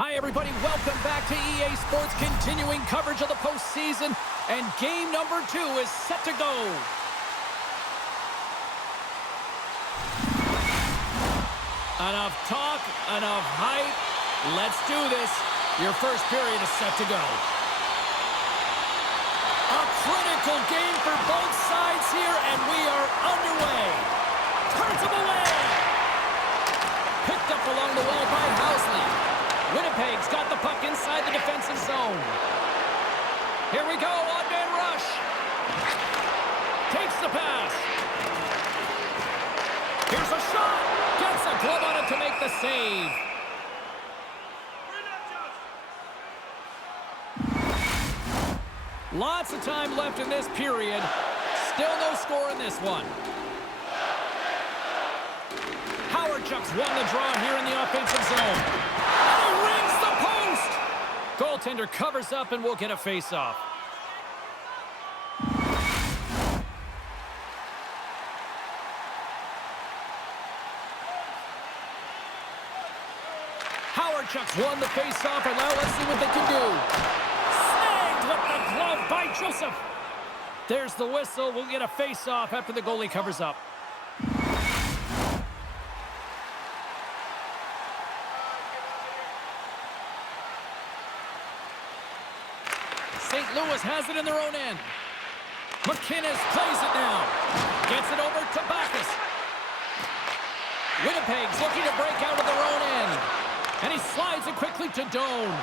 Hi, everybody. Welcome back to EA Sports, continuing coverage of the postseason, and game number 2 is set to go. Enough talk, enough hype. Let's do this. Your first period is set to go. A critical game for both sides here, and we are underway. Turns him away. Picked up along the wall by Housley. Winnipeg's got the puck inside the defensive zone. Here we go, on-man rush. Takes the pass. Here's a shot. Gets a glove on it to make the save. Lots of time left in this period. Still no score in this one. Howardchuk's won the draw here in the offensive zone. And he rings the post! Goaltender covers up and we'll get a face-off. Howardchuk's won the face-off, and now let's see what they can do. Snagged with the glove by Joseph. There's the whistle. We'll get a face-off after the goalie covers up. St. Louis has it in their own end. McInnes plays it now. Gets it over to Bacchus. Winnipeg's looking to break out of their own end. And he slides it quickly to Doan.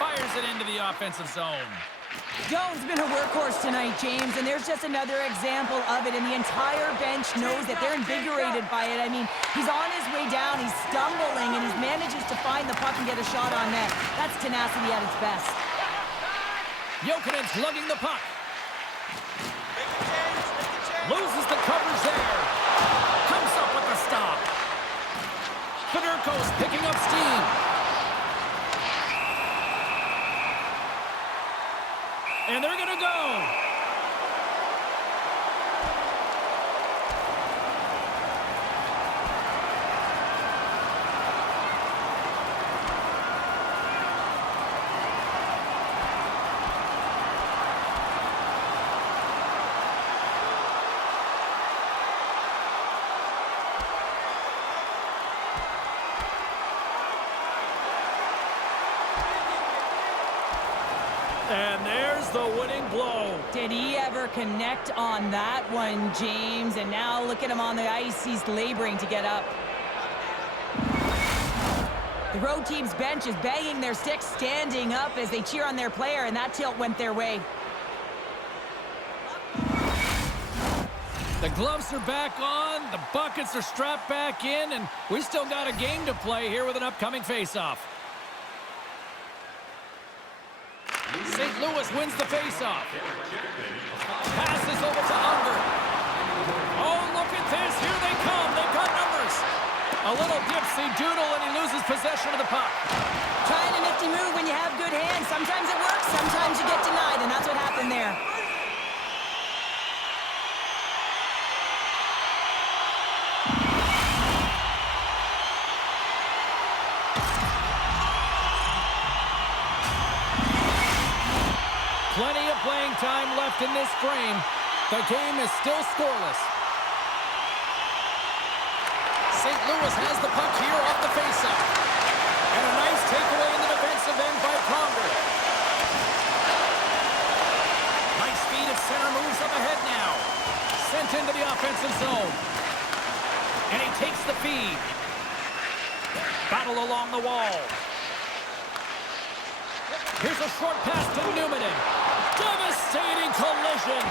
Fires it into the offensive zone. Doan's been a workhorse tonight, James, and there's just another example of it, and the entire bench knows that they're invigorated by it. I mean, he's on his way down, he's stumbling, and he manages to find the puck and get a shot on net. That's tenacity at its best. Jokinen's lugging the puck. Loses the coverage there. Comes up with the stop. Fedorko's picking up steam. And they're going to go. And there's the winning blow. Did he ever connect on that one, James? And now look at him on the ice. He's laboring to get up. The road team's bench is banging their sticks, standing up as they cheer on their player, and that tilt went their way. The gloves are back on, the buckets are strapped back in, and we still got a game to play here with an upcoming faceoff. St. Louis wins the faceoff. Passes over to Unger. Oh, look at this. Here they come. They've got numbers. A little dipsy doodle, and he loses possession of the puck. Trying a nifty move when you have good hands. Sometimes it works, sometimes you get denied, and that's what happened there. Plenty of playing time left in this frame. The game is still scoreless. St. Louis has the puck here off the faceoff. And a nice takeaway in the defensive end by Pronger. Nice feed at center, moves up ahead now. Sent into the offensive zone. And he takes the feed. Battle along the wall. Here's a short pass to Newman. Devastating collision.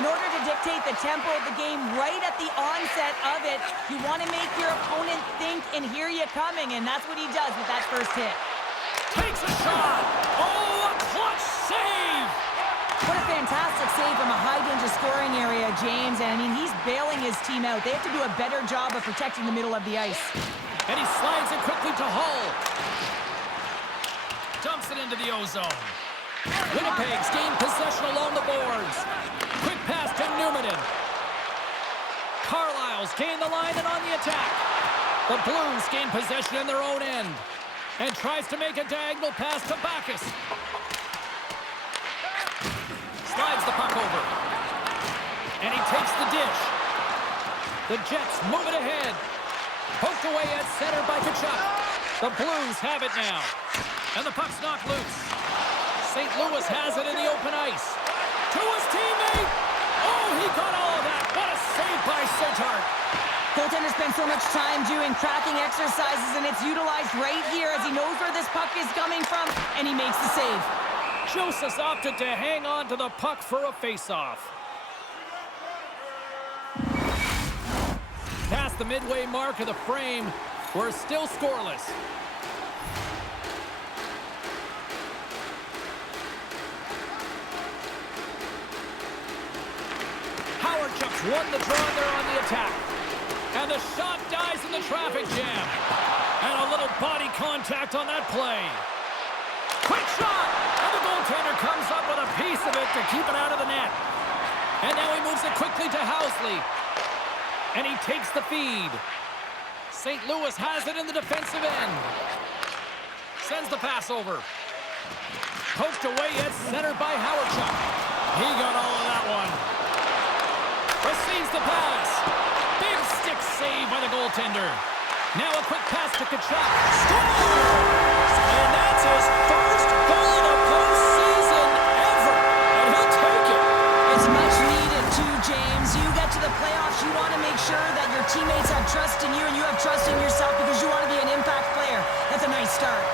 In order to dictate the tempo of the game right at the onset of it, you want to make your opponent think and hear you coming, and that's what he does with that first hit. Takes a shot. Oh, a clutch save. What a fantastic save from a high-danger scoring area, James. And, I mean, he's bailing his team out. They have to do a better job of protecting the middle of the ice. And he slides it quickly to Hull. Dumps it into the O-zone. Winnipeg's gained possession along the boards. Quick pass to Newman. Carlisle's gained the line and on the attack. The Blues gain possession in their own end and tries to make a diagonal pass to Bacchus. Slides the puck over. And he takes the dish. The Jets move it ahead. Poked away at center by Tkachuk. The Blues have it now. And the puck's knocked loose. St. Louis has it in the open ice. To his teammate. Oh, he got all of that. What a save by Sotar. Goaltender spends so much time doing tracking exercises, and it's utilized right here as he knows where this puck is coming from, and he makes the save. Joseph's opted to hang on to the puck for a face-off. Past the midway mark of the frame, we're still scoreless. Howardchuk's won the draw there on the attack. And the shot dies in the traffic jam. And a little body contact on that play. Quick shot! And the goaltender comes up with a piece of it to keep it out of the net. And now he moves it quickly to Housley. And he takes the feed. St. Louis has it in the defensive end. Sends the pass over. Poked away at center by Howardchuk. He got all of that one. Receives the pass. Big stick save by the goaltender. Now a quick pass to Tkachuk. Scores! And that's his first goal of the postseason ever. And he'll take it. It's much needed too, James. You get to the playoffs, you want to make sure that your teammates have trust in you and you have trust in yourself because you want to be an impact player. That's a nice start.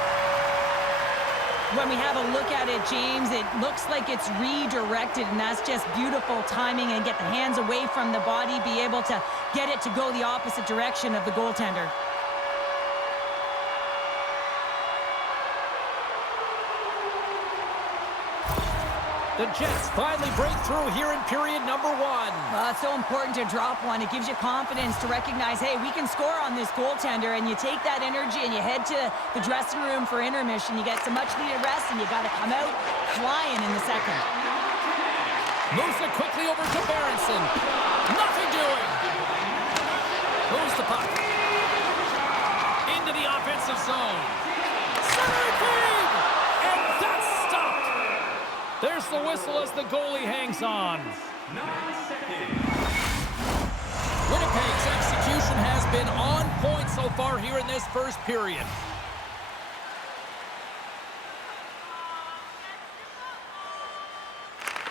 When we have a look at it, James, it looks like it's redirected, and that's just beautiful timing and get the hands away from the body, be able to get it to go the opposite direction of the goaltender. The Jets finally break through here in period number one. Well, it's so important to drop one. It gives you confidence to recognize, hey, we can score on this goaltender, and you take that energy and you head to the dressing room for intermission. You get some much-needed rest, and you got to come out flying in the second. Moves it quickly over to Berenson. Nothing doing. Moves the puck. Into the offensive zone. Center feed! And that's stopped. There's the whistle as the goalie hangs on. 9 seconds. Winnipeg's execution has been on point so far here in this first period.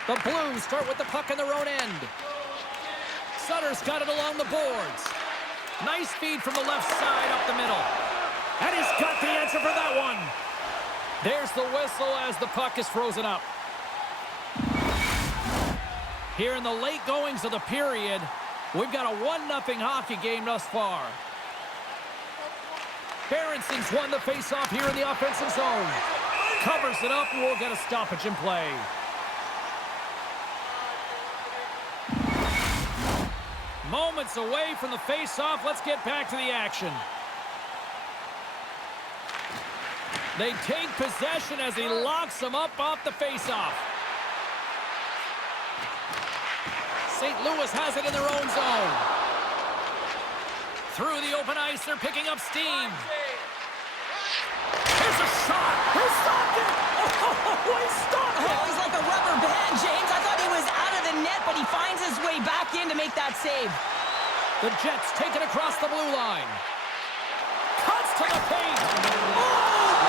The Blues start with the puck in their own end. Sutter's got it along the boards. Nice feed from the left side up the middle. And he's got the answer for that one. There's the whistle as the puck is frozen up. Here in the late goings of the period, we've got a 1-0 hockey game thus far. Berenson's won the faceoff here in the offensive zone. Covers it up, and we'll get a stoppage in play. Moments away from the faceoff. Let's get back to the action. They take possession as he locks them up off the faceoff. St. Louis has it in their own zone. Through the open ice, they're picking up steam. Here's a shot. He stopped it. Oh, he stopped it. Oh, he's like a rubber band, James. I thought he was out of the net, but he finds his way back in to make that save. The Jets take it across the blue line. Cuts to the paint. Oh,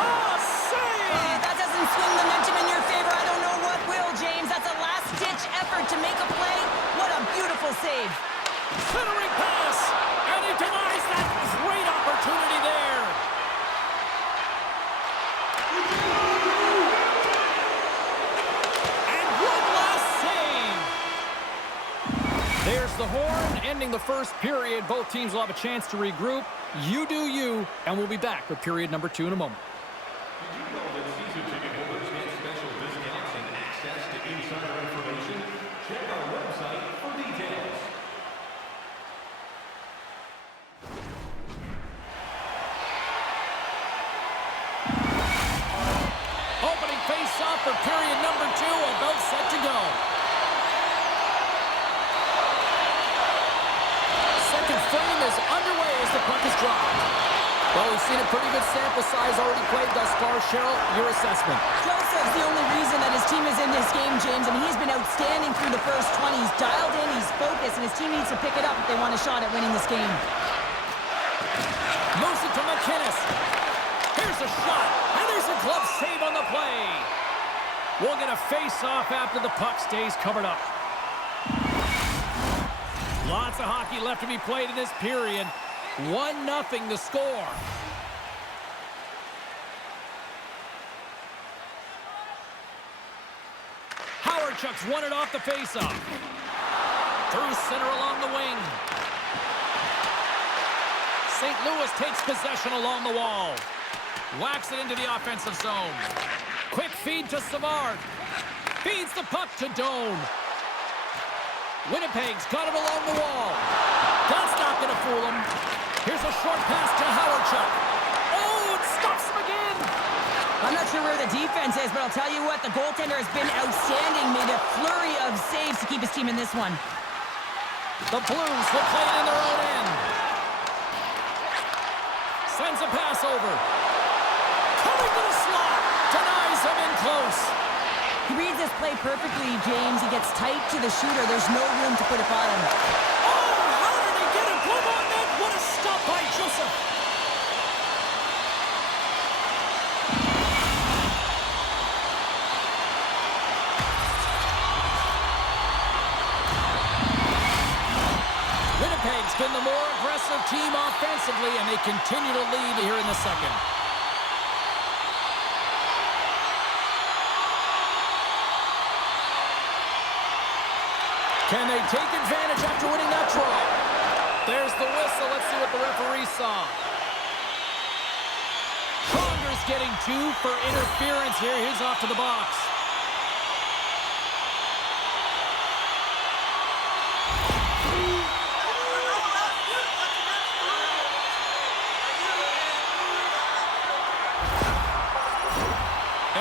what a save! That doesn't swing momentum in your favor. I don't know what will, James. That's a last-ditch effort to make a play. What a beautiful save. Centering pass, and he denies that great opportunity there. And one last save. There's the horn, ending the first period. Both teams will have a chance to regroup. You do you, and we'll be back with period number 2 in a moment. Did you know that season ticket holders get special discounts and access to insider information? Check our website for details. Opening face-off for period number 2, about set to go. Second frame is underway. as the puck is dropped. Well, we've seen a pretty good sample size already played thus far. Cheryl, your assessment. Joseph's the only reason that his team is in this game, James. I mean, he's been outstanding through the first 20. He's dialed in, he's focused, and his team needs to pick it up if they want a shot at winning this game. Moves it to McInnes. Here's a shot, and there's a glove save on the play. We'll get a face-off after the puck stays covered up. Lots of hockey left to be played in this period. 1-0 the score. Chuck's won it off the faceoff. Through center along the wing. St. Louis takes possession along the wall. Whacks it into the offensive zone. Quick feed to Savard. Feeds the puck to Doan. Winnipeg's got it along the wall. That's not going to fool him. Here's a short pass to Chuck. Oh, it stops him again. I'm not sure where the defense is, but I'll tell you what, the goaltender has been outstanding. Made a flurry of saves to keep his team in this one. The Blues will play it in their own end. Sends a pass over. Coming to the slot. Denies him in close. He reads this play perfectly, James. He gets tight to the shooter. There's no room to put it by him. Oh, how did he get a glove on that? What a stop by Joseph. Winnipeg's been the more aggressive team offensively, and they continue to lead here in the second. Can they take advantage after winning that draw? There's the whistle. Let's see what the referee saw. Conger's getting 2 for interference here. He's off to the box.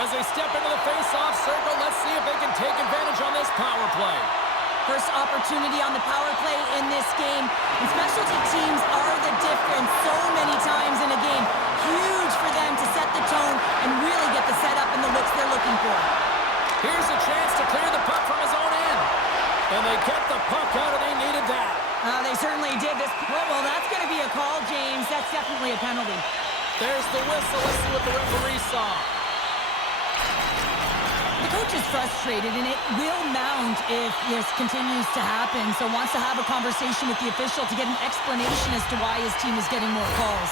As they step into the face-off circle, let's see if they can take advantage on this power play. First opportunity on the power play in this game. And specialty teams are the difference so many times in a game. Huge for them to set the tone and really get the setup and the looks they're looking for. Here's a chance to clear the puck from his own end. And they get the puck out, and they needed that. They certainly did this. Well, that's going to be a call, James. That's definitely a penalty. There's the whistle. Let's see what the referee saw. The coach is frustrated, and it will mount if this continues to happen. So wants to have a conversation with the official to get an explanation as to why his team is getting more calls.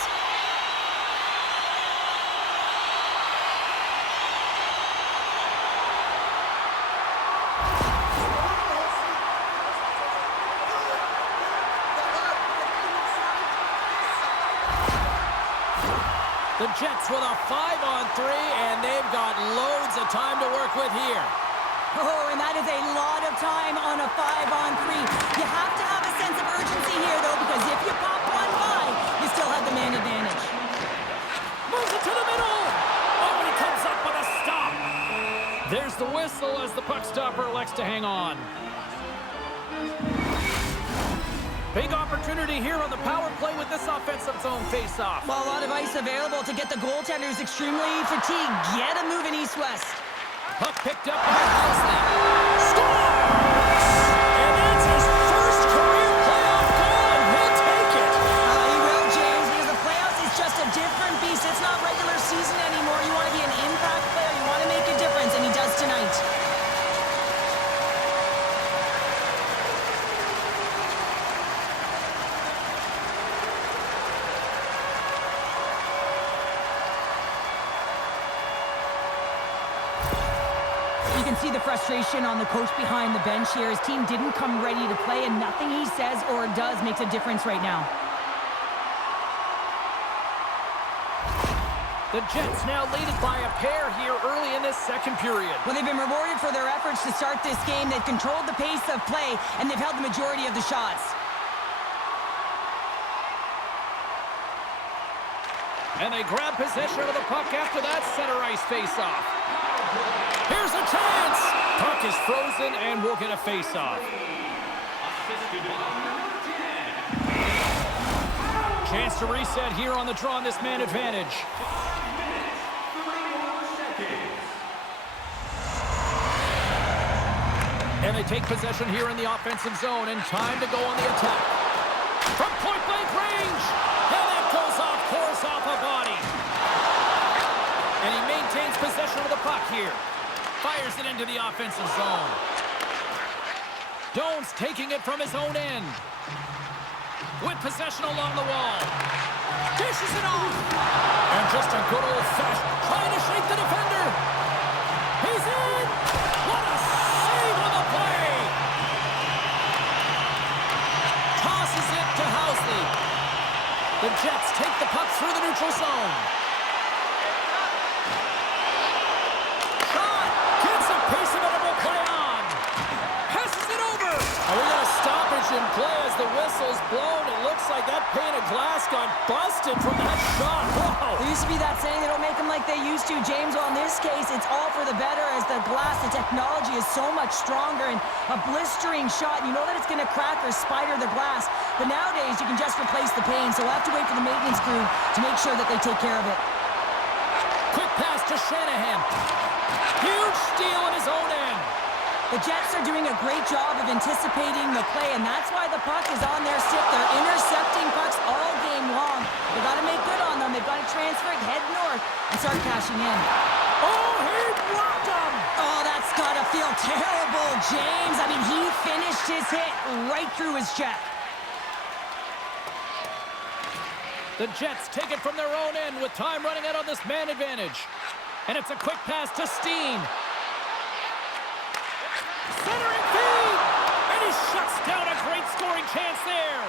The Jets with a 5-on-3, and they've got loads of time to work with here. Oh, and that is a lot of time on a 5-on-3. You have to have a sense of urgency here, though, because if you pop one by, you still have the man advantage. Moves it to the middle. Oh, and he comes up with a stop. There's the whistle as the puck stopper elects to hang on. Big opportunity here on the power play with this offensive zone face-off. Well, a lot of ice available to get the goaltenders extremely fatigued. Get a move in east-west. Puck picked up by Housley. Scores! And that's his first career playoff goal, and he'll take it. He will, James, because the playoffs is just a different beast. It's not regular season anymore. You want to be an impact player. You want to make a difference, and he does tonight. You can see the frustration on the coach behind the bench here. His team didn't come ready to play, and nothing he says or does makes a difference right now. The Jets now leaded by a pair here early in this second period. Well, they've been rewarded for their efforts to start this game. They've controlled the pace of play, and they've held the majority of the shots. And they grab possession of the puck after that center ice face-off. Here's a chance! Puck is frozen, and we'll get a face-off. Chance to reset here on the draw on this man advantage. 5 minutes, 31 seconds. And they take possession here in the offensive zone, and time to go on the attack. From point-blank range, and that goes off course off a body. And he maintains possession of the puck here. Fires it into the offensive zone. Doan's taking it from his own end. With possession along the wall. Dishes it off. And just a good old-fashioned trying to shake the defender. He's in. What a save on the play. Tosses it to Housley. The Jets take the puck through the neutral zone. Shot. Gets a piece of it and will play on. Passes it over. And we got a stoppage in play as the whistle's blown. It looks like that pane of glass got busted from that shot. Whoa. There used to be that saying they don't make them like they used to, James. Well, in this case, it's all for the better as the glass, the technology is so much stronger, and a blistering shot, you know that it's going to crack or spider the glass. But nowadays, you can just replace the pane, so we'll have to wait for the maintenance crew to make sure that they take care of it. Quick pass to Shanahan. Huge steal in his own end. The Jets are doing a great job of anticipating the play, and that's why the puck is on their stick. They're intercepting pucks all game long. They've got to make good on them. They've got to transfer it, head north, and start cashing in. Oh, he blocked him! Oh, that's got to feel terrible, James. I mean, he finished his hit right through his check. The Jets take it from their own end with time running out on this man advantage. And it's a quick pass to Steen. Centering feed! And he shuts down a great scoring chance there.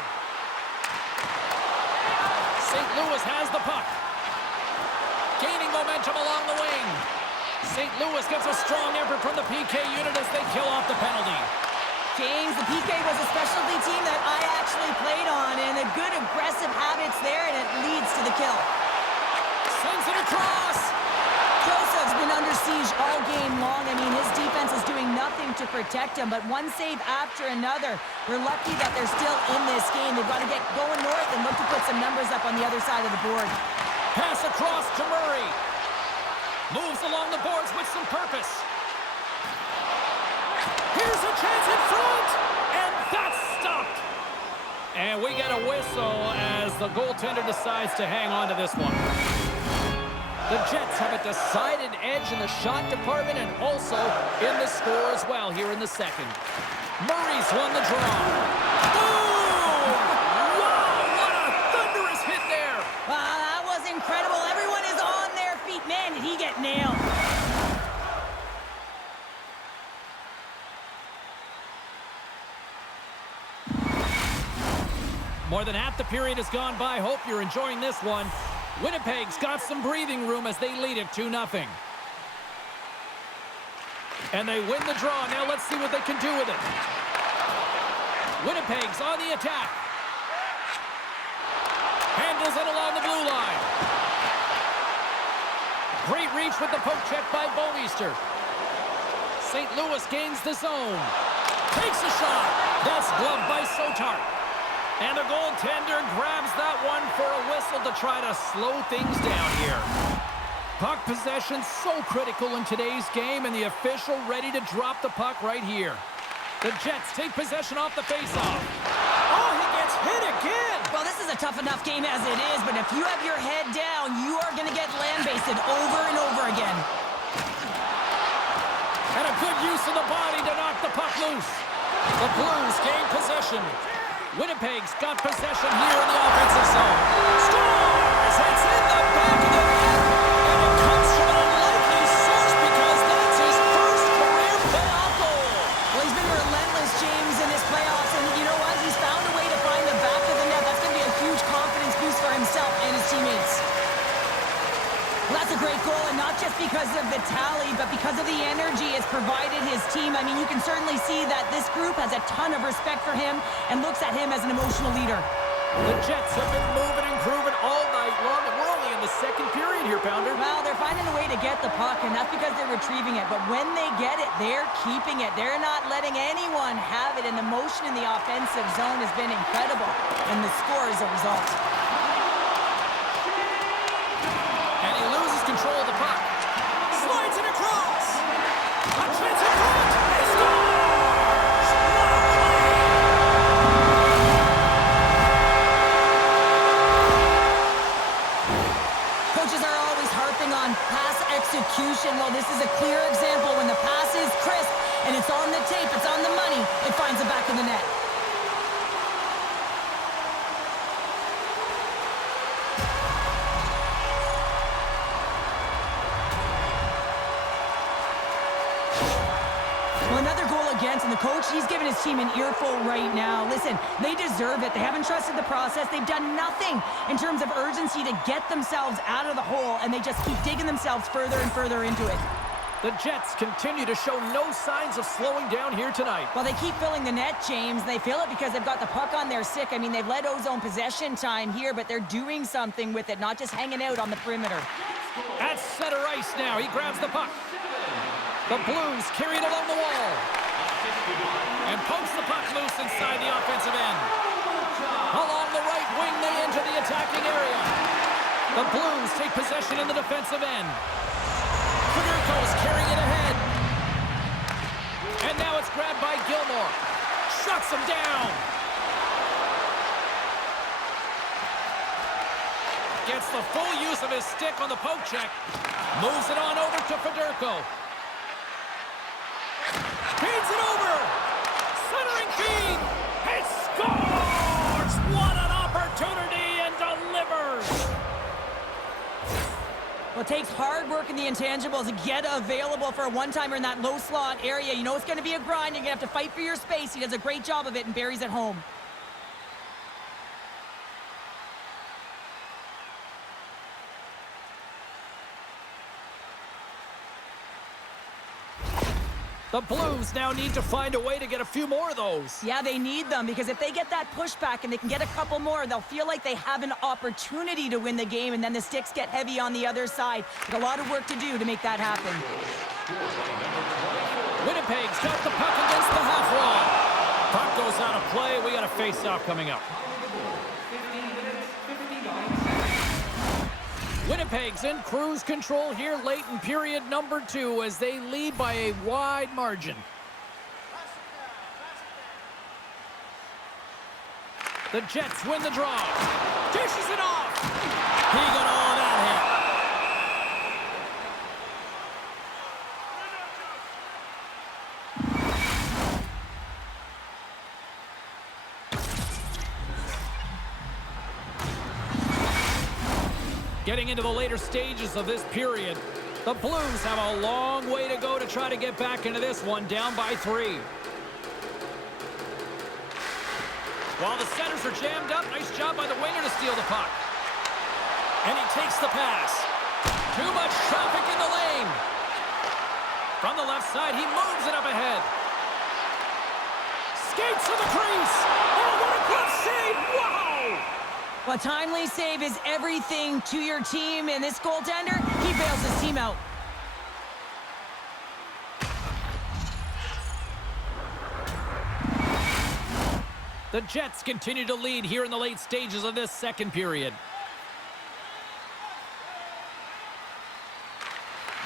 St. Louis has the puck. Gaining momentum along the wing. St. Louis gets a strong effort from the PK unit as they kill off the penalty. James, the PK was a specialty team that I actually played on, and a good aggressive habits there, and it leads to the kill. Sends it across. Joseph's been under siege all game long. I mean, his defense is doing nothing to protect him, but one save after another. They're lucky that they're still in this game. They've got to get going north and look to put some numbers up on the other side of the board. Pass across to Murray. Moves along the boards with some purpose. Here's a chance in front, and that's stopped. And we get a whistle as the goaltender decides to hang on to this one. The Jets have a decided edge in the shot department and also in the score as well here in the second. Murray's won the draw. Boom! Wow, what a thunderous hit there. Wow, that was incredible. Everyone is on their feet. Man, did he get nailed. More than half the period has gone by. Hope you're enjoying this one. Winnipeg's got some breathing room as they lead it 2-0. And they win the draw. Now let's see what they can do with it. Winnipeg's on the attack. Handles it along the blue line. Great reach with the poke check by Bouwmeester. St. Louis gains the zone. Takes a shot. That's gloved by Sotar. And the goaltender grabs that one for a whistle to try to slow things down here. Puck possession so critical in today's game, and the official ready to drop the puck right here. The Jets take possession off the faceoff. Oh, he gets hit again! Well, this is a tough enough game as it is, but if you have your head down, you are going to get land-basted over and over again. And a good use of the body to knock the puck loose. The Blues gain possession. Winnipeg's got possession here in the offensive zone. Scores! It's in the back of the net, and it comes from an unlikely source because that's his first career playoff goal. Well, he's been relentless, James, in his playoffs, and you know what? He's found a way to find the back of the net. That's going to be a huge confidence boost for himself and his teammates. Well, that's a great goal, and not just because of the tally, but because of the energy it's provided his team. I mean, you can certainly see that this group has a ton of respect for him and looks at him as an emotional leader. The Jets have been moving and grooving all night long, and we're only in the second period here, Pounder. Well, they're finding a way to get the puck, and that's because they're retrieving it. But when they get it, they're keeping it. They're not letting anyone have it, and the motion in the offensive zone has been incredible, and the score is a result. chance in front. He scores! Coaches are always harping on pass execution. Well, this is a clear example when the pass is crisp and it's on the tape, it's on the money, it finds the back of the net. Well, another goal against, and the coach, he's giving his team an earful right now. Listen, they deserve it. They haven't trusted the process. They've done nothing in terms of urgency to get themselves out of the hole, and they just keep digging themselves further and further into it. The Jets continue to show no signs of slowing down here tonight. Well, they keep filling the net, James. They fill it because they've got the puck on their stick. I mean, they've led Ozone possession time here, but they're doing something with it, not just hanging out on the perimeter. At center ice now, he grabs the puck. The Blues carry it along the wall. And pokes the puck loose inside the offensive end. Along the right wing, they enter the attacking area. The Blues take possession in the defensive end. Federico's carrying it ahead. And now it's grabbed by Gilmore. Shuts him down. Gets the full use of his stick on the poke check. Moves it on over to Federico. Feeds it over. Centering feed. It scores! What an opportunity, and delivers! Well, it takes hard work in the intangibles to get available for a one-timer in that low slot area. You know it's going to be a grind. You're going to have to fight for your space. He does a great job of it and buries it home. The Blues now need to find a way to get a few more of those. Yeah, they need them, because if they get that pushback and they can get a couple more, they'll feel like they have an opportunity to win the game, and then the sticks get heavy on the other side. But a lot of work to do to make that happen. Winnipeg's got the puck against the half wall. Puck goes out of play. We got a face-off coming up. Winnipeg's in cruise control here late in period number 2 as they lead by a wide margin. The Jets win the draw. Dishes it off. He got all of that hit. Getting into the later stages of this period, the Blues have a long way to go to try to get back into this one, down by 3. While the centers are jammed up, nice job by the winger to steal the puck. And he takes the pass. Too much traffic in the lane. From the left side, he moves it up ahead. Skates to the crease. Oh, what a glove save! Wow! Well, a timely save is everything to your team, and this goaltender, he bails his team out. The Jets continue to lead here in the late stages of this second period.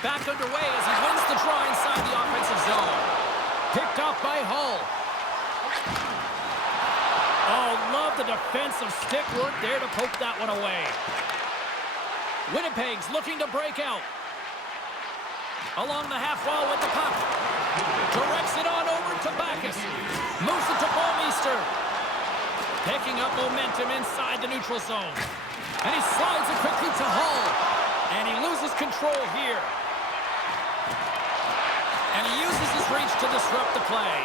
Back underway as he wins the draw inside the offensive zone. Picked off by Hull. Oh, love the defensive stick work there to poke that one away. Winnipeg's looking to break out. Along the half wall with the puck. Directs it on over to Backus. Moves it to Ballmeister. Picking up momentum inside the neutral zone. And he slides it quickly to Hull. And he loses control here. And he uses his reach to disrupt the play.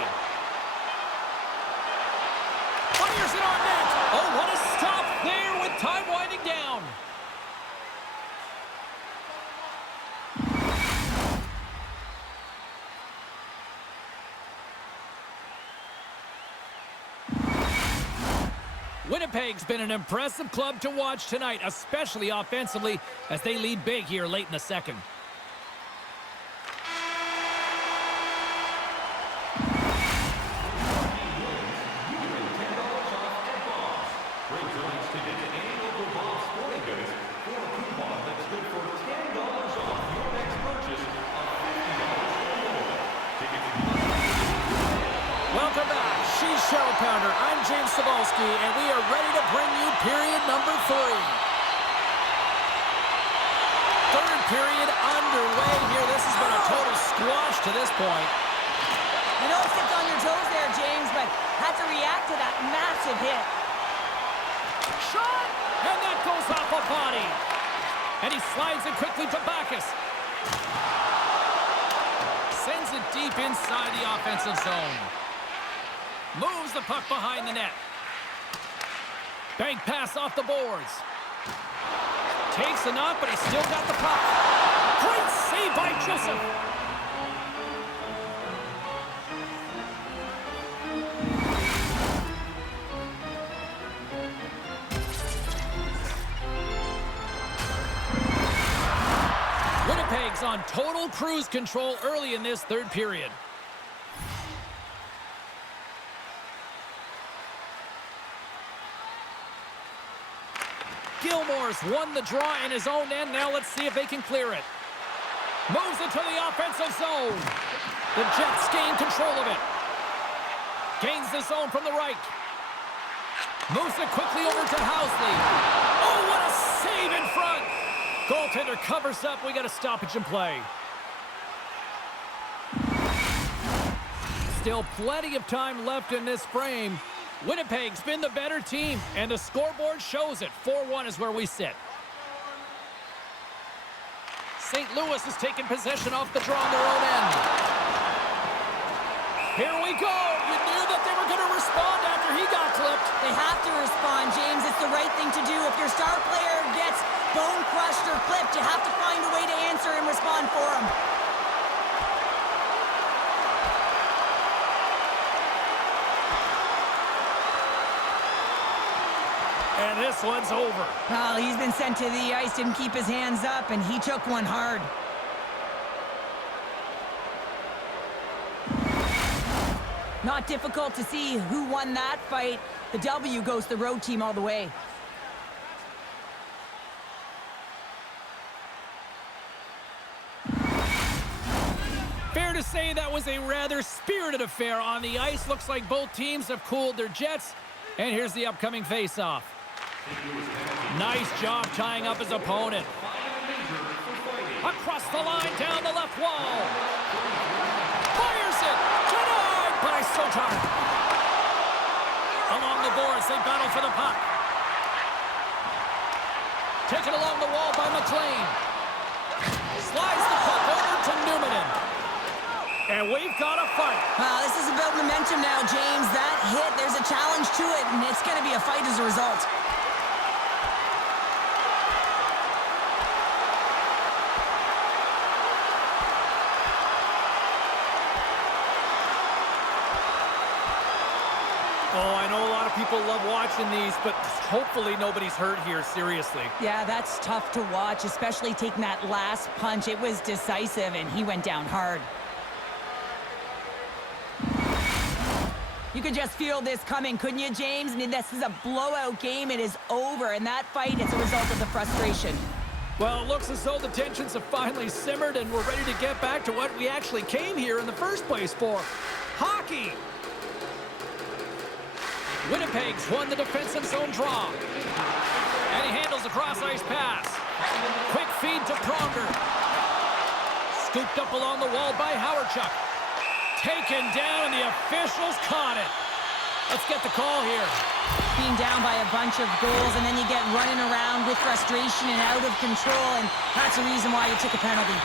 Fires it on net. Oh, what a stop there with time winding down. Winnipeg's been an impressive club to watch tonight, especially offensively, as they lead big here late in the second. pounder. I'm James Cebulski, and we are ready to bring you period number 3. Third period underway here. This has been a total squash to this point. You know, stepped on your toes there, James, but had to react to that massive hit. Shot! And that goes off a body. And he slides it quickly to Bacchus. Sends it deep inside the offensive zone. Moves the puck behind the net. Bank pass off the boards. Takes a knock, but he's still got the puck. Great save by Joseph. Winnipeg's on total cruise control early in this third period. Gilmore's won the draw in his own end. Now let's see if they can clear it. Moves it to the offensive zone. The Jets gain control of it. Gains the zone from the right. Moves it quickly over to Housley. Oh, what a save in front. Goaltender covers up. We got a stoppage in play. Still plenty of time left in this frame. Winnipeg's been the better team, and the scoreboard shows it. 4-1 is where we sit. St. Louis has taken possession off the draw on their own end. Here we go. You knew that they were going to respond after he got clipped. They have to respond, James. It's the right thing to do. If your star player gets bone crushed or clipped, you have to find a way to answer and respond for him. And this one's over. Well, he's been sent to the ice, didn't keep his hands up, and he took one hard. Not difficult to see who won that fight. The W goes the road team all the way. Fair to say that was a rather spirited affair on the ice. Looks like both teams have cooled their jets. And here's the upcoming face-off. Nice job tying up his opponent. Across the line, down the left wall. Fires it. Denied by Sotar. Along the boards, they battle for the puck. Taken along the wall by McLean. Slides the puck over to Newman. And we've got a fight. This is about momentum now, James. That hit, there's a challenge to it, and it's going to be a fight as a result. Oh, I know a lot of people love watching these, but hopefully nobody's hurt here, seriously. Yeah, that's tough to watch, especially taking that last punch. It was decisive, and he went down hard. You could just feel this coming, couldn't you, James? I mean, this is a blowout game. It is over, and that fight is a result of the frustration. Well, it looks as though the tensions have finally simmered, and we're ready to get back to what we actually came here in the first place for. Hockey! Winnipeg's won the defensive zone draw. And he handles a cross-ice pass. Quick feed to Pronger. Scooped up along the wall by Howardchuk. Taken down, and the officials caught it. Let's get the call here. Being down by a bunch of goals, and then you get running around with frustration and out of control, and that's the reason why you took a penalty.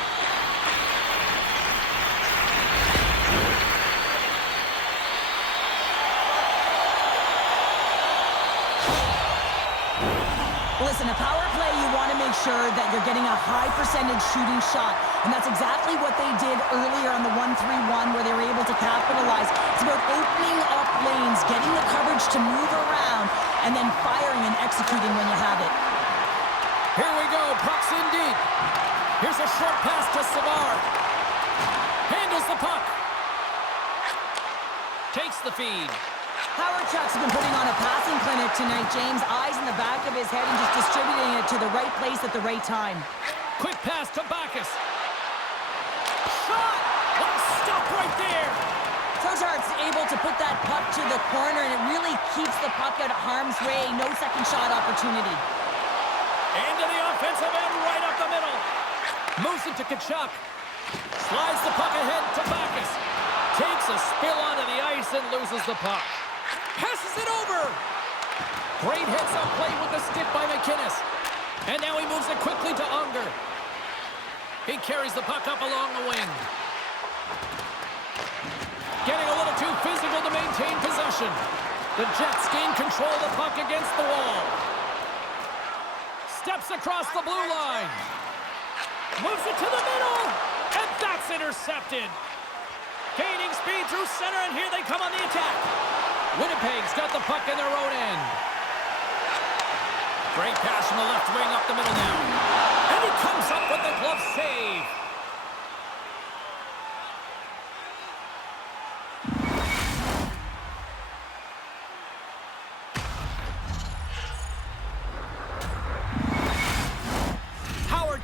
Listen, a power play, you want to make sure that you're getting a high percentage shooting shot. And that's exactly what they did earlier on the 1-3-1, where they were able to capitalize. It's about opening up lanes, getting the coverage to move around, and then firing and executing when you have it. Here we go, puck's in deep. Here's a short pass to Savard. Handles the puck. Takes the feed. Howardchuk's been putting on a passing clinic tonight, James. Eyes in the back of his head and just distributing it to the right place at the right time. Quick pass to Bacchus. Shot! What a stop right there! Trotart's able to put that puck to the corner, and it really keeps the puck out of harm's way. No second shot opportunity. Into the offensive end, right up the middle. Moves it to Tkachuk. Slides the puck ahead to Backus. Takes a spill onto the ice and loses the puck. Passes it over. Great heads-up play with the stick by McInnes. And now he moves it quickly to Unger. He carries the puck up along the wing. Getting a little too physical to maintain possession. The Jets gain control of the puck against the wall. Steps across the blue line. Moves it to the middle. And that's intercepted. Gaining speed through center, and here they come on the attack. Winnipeg's got the puck in their own end. Great pass from the left wing up the middle now. And he comes up with the glove save.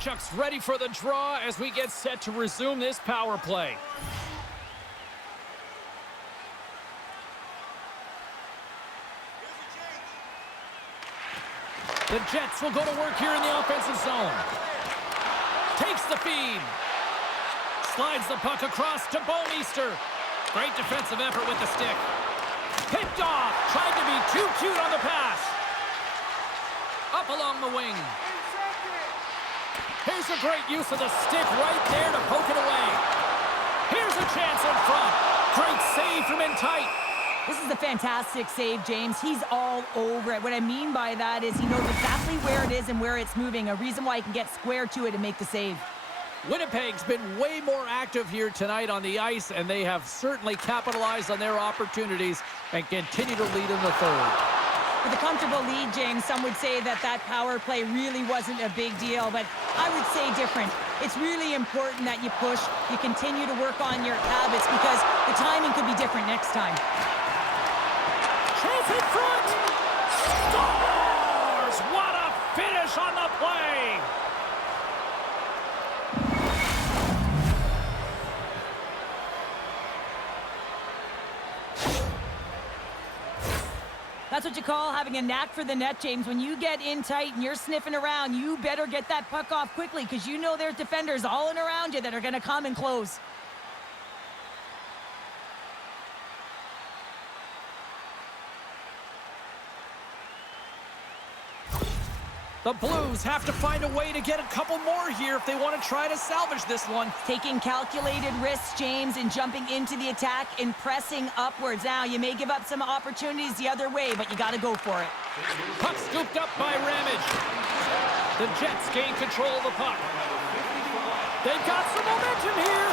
Chuck's ready for the draw as we get set to resume this power play. The Jets will go to work here in the offensive zone. Takes the feed. Slides the puck across to Bouwmeester. Great defensive effort with the stick. Picked off. Tried to be too cute on the pass. Up along the wing. Here's a great use of the stick right there to poke it away. Here's a chance in front. Great save from in tight. This is a fantastic save, James. He's all over it. What I mean by that is he knows exactly where it is and where it's moving. A reason why he can get square to it and make the save. Winnipeg's been way more active here tonight on the ice, and they have certainly capitalized on their opportunities and continue to lead in the third. With a comfortable lead, James, some would say that power play really wasn't a big deal, but I would say different. It's really important that you push, you continue to work on your habits, because the timing could be different next time. Chase in front! Scores! What a finish on the play! That's what you call having a knack for the net, James. When you get in tight and you're sniffing around, you better get that puck off quickly, because you know there's defenders all in around you that are going to come and close. The Blues have to find a way to get a couple more here if they want to try to salvage this one. Taking calculated risks, James, and jumping into the attack and pressing upwards. Now, you may give up some opportunities the other way, but you got to go for it. Puck scooped up by Ramage. The Jets gain control of the puck. They've got some momentum here.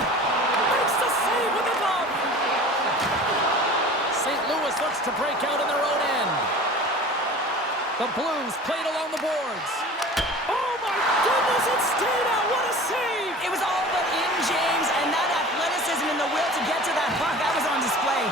Makes the save with the glove. St. Louis looks to break out in their own end. The Blues played along the boards. Oh my goodness, it stayed out. What a save! It was all but in, James, and that athleticism and the will to get to that puck, that was on display.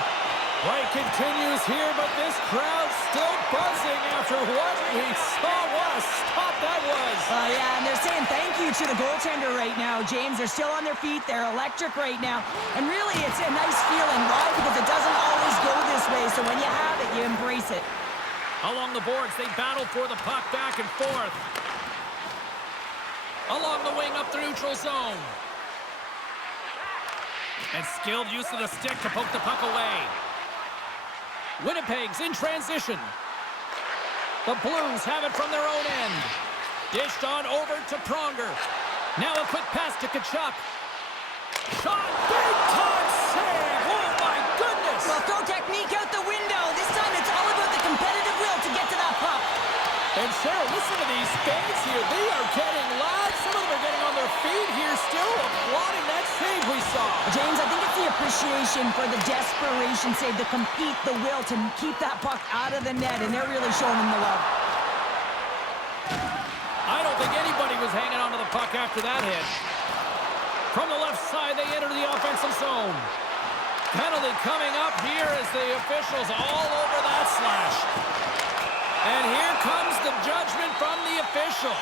Play continues here, but this crowd's still buzzing after what we saw. What a stop that was. Yeah, and they're saying thank you to the goaltender right now, James. They're still on their feet. They're electric right now. And really, it's a nice feeling. Why? Because it doesn't always go this way, so when you have it, you embrace it. Along the boards, they battle for the puck back and forth. Along the wing, up the neutral zone. And skilled use of the stick to poke the puck away. Winnipeg's in transition. The Blues have it from their own end. Dished on over to Pronger. Now a quick pass to Tkachuk. Shot, big time save! Oh my goodness! Well, throw technique out the window. This time it's all about the competitive will to get to that puck. And Cheryl, listen to these fans here. They are getting loud. Some of them are getting on their feet here, still applauding that save we saw. James, I think it's the appreciation for the desperation save, the compete, the will to keep that puck out of the net, and they're really showing them the love. I don't think anybody was hanging onto the puck after that hit. From the left side, they enter the offensive zone. Penalty coming up here as the officials all over that slash. And here comes the judgment from the official.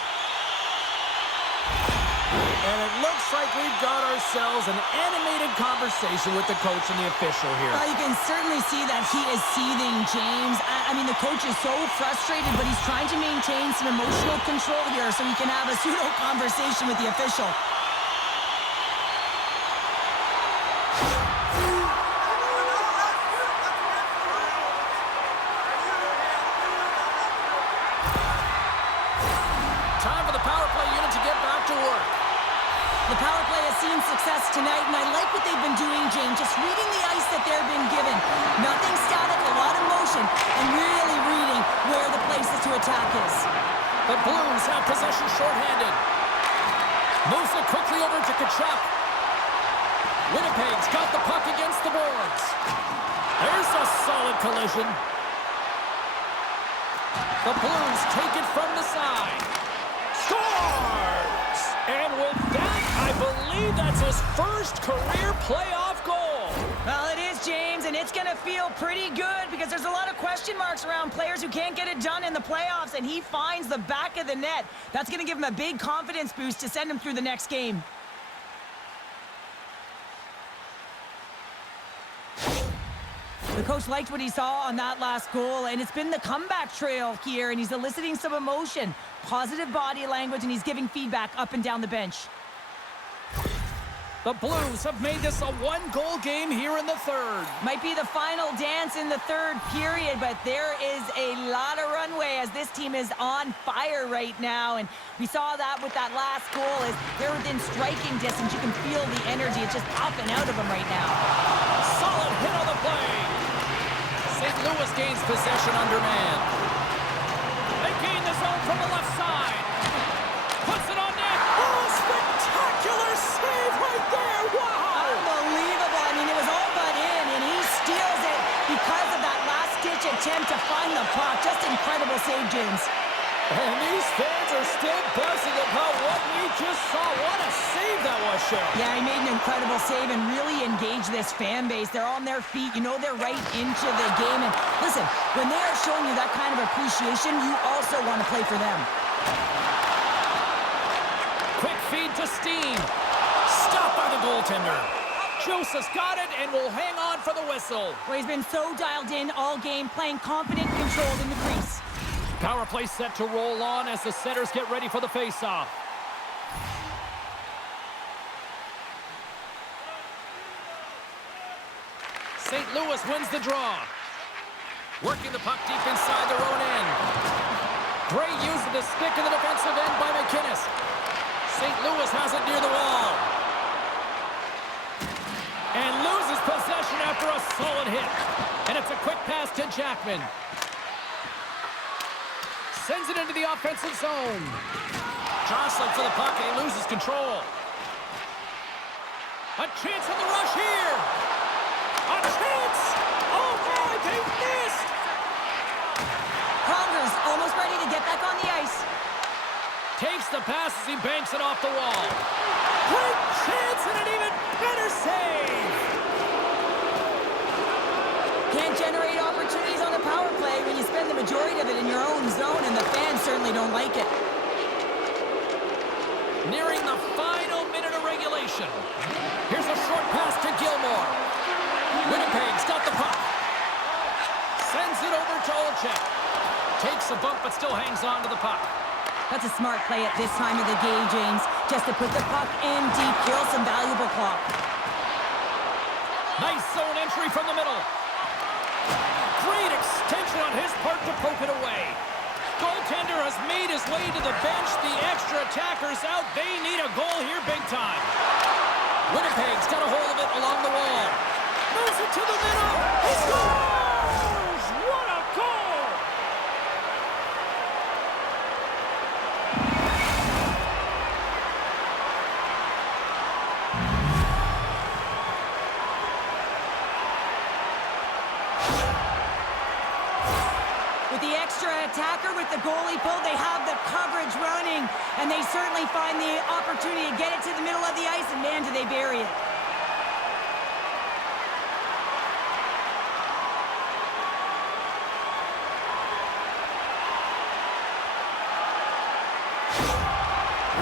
And it looks like we've got ourselves an animated conversation with the coach and the official here. You can certainly see that he is seething, James. I mean, the coach is so frustrated, but he's trying to maintain some emotional control here so he can have a pseudo-conversation with the official. Time for the power play unit to get back to work. The power play has seen success tonight, and I like what they've been doing, James, just reading the ice that they've been given. Nothing static, a lot of motion, and really reading where the places to attack is. The Blues have possession shorthanded. Moves it quickly over to Tkachuk. Winnipeg's got the puck against the boards. There's a solid collision. The Blues take it from the side. Scores! And with that, I believe that's his first career playoff goal. Well, it is, James, and it's going to feel pretty good because there's a lot of question marks around players who can't get it done in the playoffs, and he finds the back of the net. That's going to give him a big confidence boost to send him through the next game. The coach liked what he saw on that last goal, and it's been the comeback trail here, and he's eliciting some emotion, positive body language, and he's giving feedback up and down the bench. The Blues have made this a one-goal game here in the third. Might be the final dance in the third period, but there is a lot of runway as this team is on fire right now. And we saw that with that last goal as they're within striking distance. You can feel the energy. It's just popping out of them right now. Solid hit on the play. St. Louis gains possession under man. They gain the zone from the left side. Puts it on net. Oh, spectacular save right there. Wow. Unbelievable. I mean, it was all but in, and he steals it because of that last-ditch attempt to find the puck. Just incredible save, James. And these fans are still buzzing about what we just saw. What a save that was, Cheryl. Yeah, he made an incredible save and really engaged this fan base. They're on their feet. You know they're right into the game. And listen, when they are showing you that kind of appreciation, you also want to play for them. Quick feed to Steen. Stopped by the goaltender. Joseph's got it and will hang on for the whistle. Well, he's been so dialed in all game, playing confident, controlled in the crease. Power play set to roll on as the setters get ready for the faceoff. St. Louis wins the draw. Working the puck deep inside their own end. Gray using the stick in the defensive end by McInnes. St. Louis has it near the wall. And loses possession after a solid hit. And it's a quick pass to Jackman. Sends it into the offensive zone. Jostling for the puck, and he loses control. A chance on the rush here. A chance! Oh my, they missed! Conger's almost ready to get back on the ice. Takes the pass as he banks it off the wall. Great chance and an even better save! Can't generate opportunities on the power play when you spend the majority of it in your own zone, and the fans certainly don't like it. Nearing the final minute of regulation. Here's a short pass to Gilmore. Winnipeg's got the puck. Sends it over to Olczyk. Takes a bump but still hangs on to the puck. That's a smart play at this time of the game, James. Just to put the puck in deep, kill some valuable clock. Nice zone entry from the middle. Great extension on his part to poke it away. Goaltender has made his way to the bench. The extra attackers out. They need a goal here big time. Winnipeg's got a hold of it along the wall. Moves it to the middle. He scores! What a goal! With the extra attacker, with the goalie pull, they have the coverage running, and they certainly find the opportunity to get it to the middle of the ice, and man, do they bury it.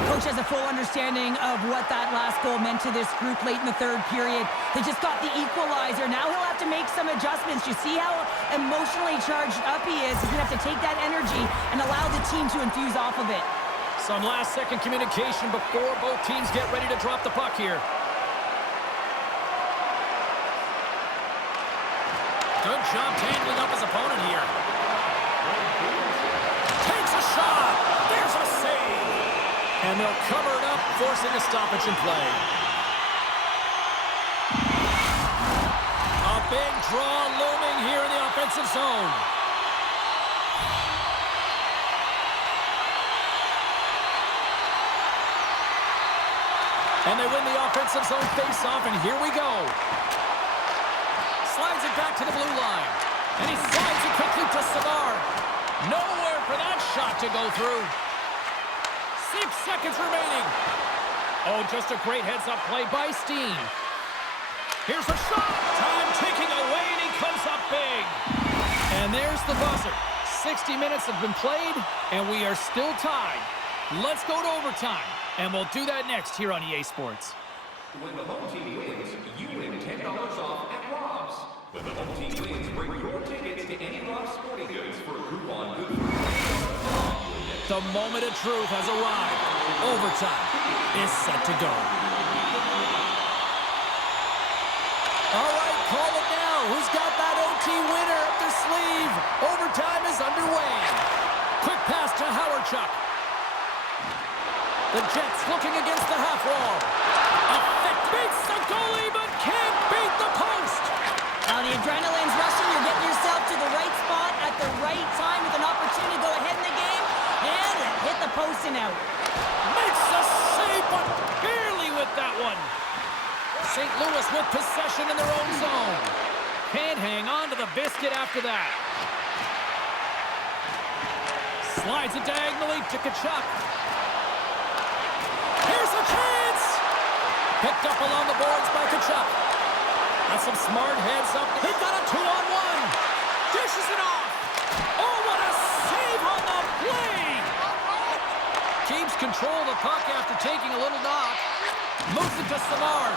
Coach has a full understanding of what that last goal meant to this group late in the third period. They just got the equalizer. Now he'll have to make some adjustments. You see how emotionally charged up he is. He's going to have to take that energy and allow the team to infuse off of it. Some last-second communication before both teams get ready to drop the puck here. Good job tangling up his opponent here. Takes a shot. There's a save. And they'll cover it up, forcing a stoppage in play. A big draw looming here in the offensive zone. And they win the offensive zone face-off, and here we go. Slides it back to the blue line. And he slides it quickly to Savard. Nowhere for that shot to go through. 6 seconds remaining. Oh, just a great heads-up play by Steen. Here's a shot. Time ticking away, and he comes up big. And there's the buzzer. 60 minutes have been played, and we are still tied. Let's go to overtime, and we'll do that next here on EA Sports. When the home team wins, you win $10 off at Rob's. When the home team wins, bring your tickets to any Rob's Sporting Goods for a coupon good for $10 off. The moment of truth has arrived. Overtime is set to go. All right, call it now. Who's got that OT winner up their sleeve? Overtime is underway. Quick pass to Howard-Chuck. The Jets looking against the half wall. Beats the goalie, but can't beat the post. Now the adrenaline's rushing. You're getting yourself to the right spot at the right time with an opportunity to go ahead in the game. And hit the post and out. Makes the save, but barely with that one. St. Louis with possession in their own zone. Can't hang on to the biscuit after that. Slides it diagonally to Tkachuk. Here's a chance! Picked up along the boards by Tkachuk. That's some smart heads up. He got a 2-on-1. Dishes it off. Oh, what a save on the play! Keeps control of the puck after taking a little knock. Moves it to Savard.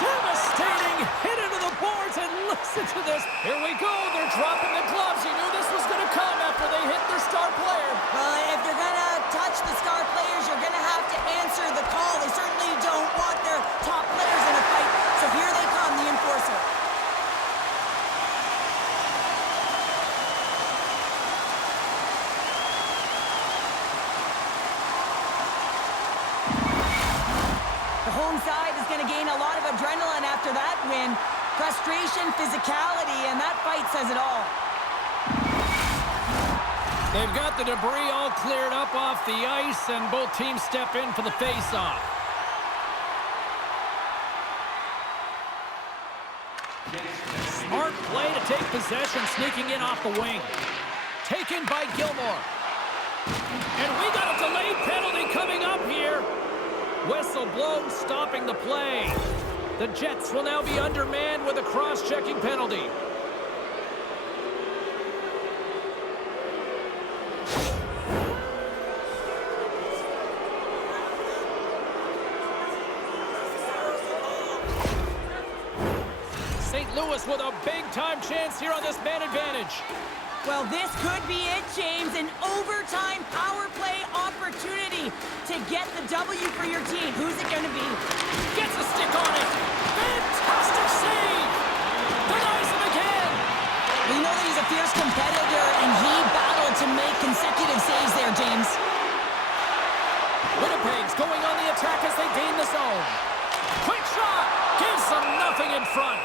Devastating hit into the boards, and listen to this. Here we go. They're dropping the gloves. You knew this was going to come after they hit their star player. Well, if you're going to touch the star players, you're going to have to answer the call. They certainly don't want their top players in a fight. So here they come, the enforcer. The home side is going to gain a lot of adrenaline after that win. Frustration, physicality, and that fight says it all. They've got the debris all cleared up off the ice, and both teams step in for the face-off. Smart play to take possession, sneaking in off the wing. Taken by Gilmore. And we got a delayed penalty coming up here. Whistle blown, stopping the play. The Jets will now be undermanned with a cross-checking penalty. St. Louis with a big-time chance here on this man advantage. Well, this could be it, James. An overtime power play opportunity to get the W for your team. Who's it going to be? Gets a stick on it. Fantastic save. Denies him again. We know that he's a fierce competitor, and he battled to make consecutive saves there, James. Winnipeg's going on the attack as they gain the zone. Quick shot. Gives them nothing in front.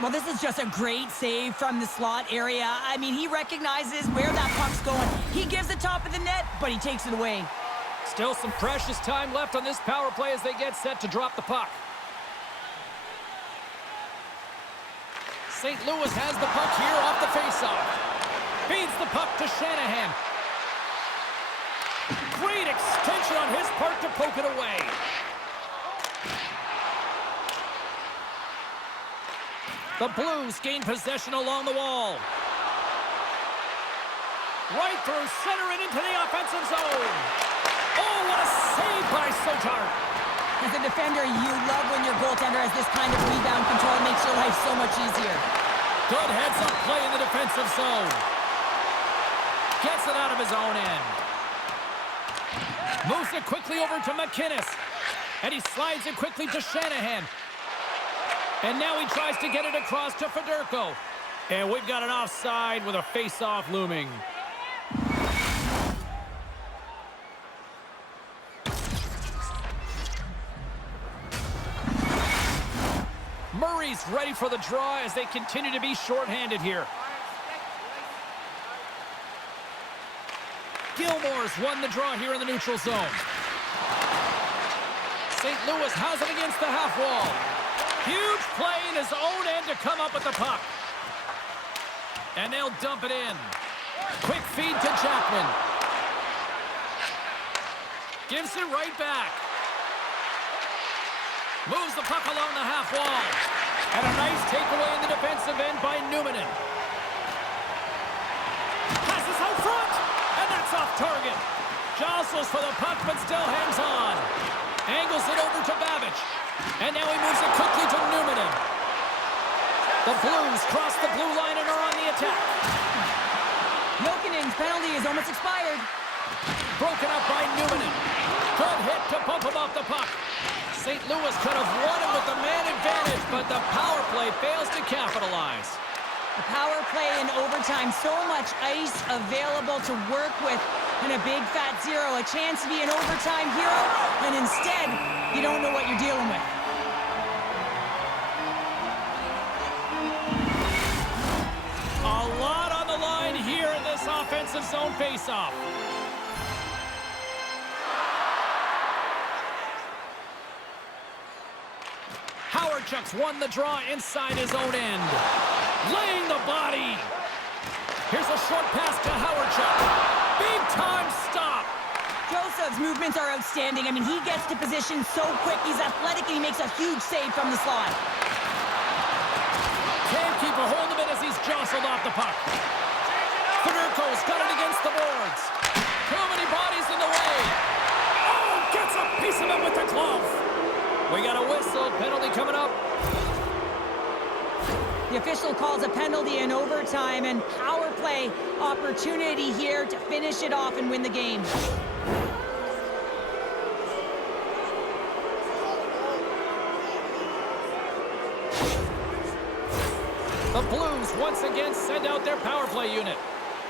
Well, this is just a great save from the slot area. I mean, he recognizes where that puck's going. He gives the top of the net, but he takes it away. Still some precious time left on this power play as they get set to drop the puck. St. Louis has the puck here off the faceoff. Feeds the puck to Shanahan. Great extension on his part to poke it away. The Blues gain possession along the wall. Right through center and into the offensive zone. Oh, what a save by Sotar. As a defender, you love when your goaltender has this kind of rebound control. It makes your life so much easier. Good heads-up play in the defensive zone. Gets it out of his own end. Moves it quickly over to McInnes. And he slides it quickly to Shanahan. And now he tries to get it across to Fedorko. And we've got an offside with a face-off looming. Murray's ready for the draw as they continue to be shorthanded here. Gilmore's won the draw here in the neutral zone. St. Louis has it against the half wall. Huge play in his own end to come up with the puck. And they'll dump it in. Quick feed to Jackman. Gives it right back. Moves the puck along the half wall. And a nice takeaway in the defensive end by Numanen. Passes out front. And that's off target. Jostles for the puck, but still hangs on. Angles it over to Babbage. And now he moves it quickly to Numanen. The Blues cross the blue line and are on the attack. Jokinen's penalty is almost expired. Broken up by Numanen. Good hit to bump him off the puck. St. Louis could have won it with the man advantage, but the power play fails to capitalize. The power play in overtime, so much ice available to work with, and a big fat zero. A chance to be an overtime hero, and instead, you don't know what you're dealing with. A lot on the line here in this offensive zone faceoff. Howardchuk's won the draw inside his own end. Laying the body. Here's a short pass to Howardchuk. Big time stop. Joseph's movements are outstanding. I mean, he gets to position so quick. He's athletic, and he makes a huge save from the slot. Can't keep a hold of it as he's jostled off the puck. Fedorko's got it against the boards. Too many bodies in the way. Oh, gets a piece of it with the glove. We got a whistle. Penalty coming up. The official calls a penalty in overtime, and power play opportunity here to finish it off and win the game. The Blues once again send out their power play unit.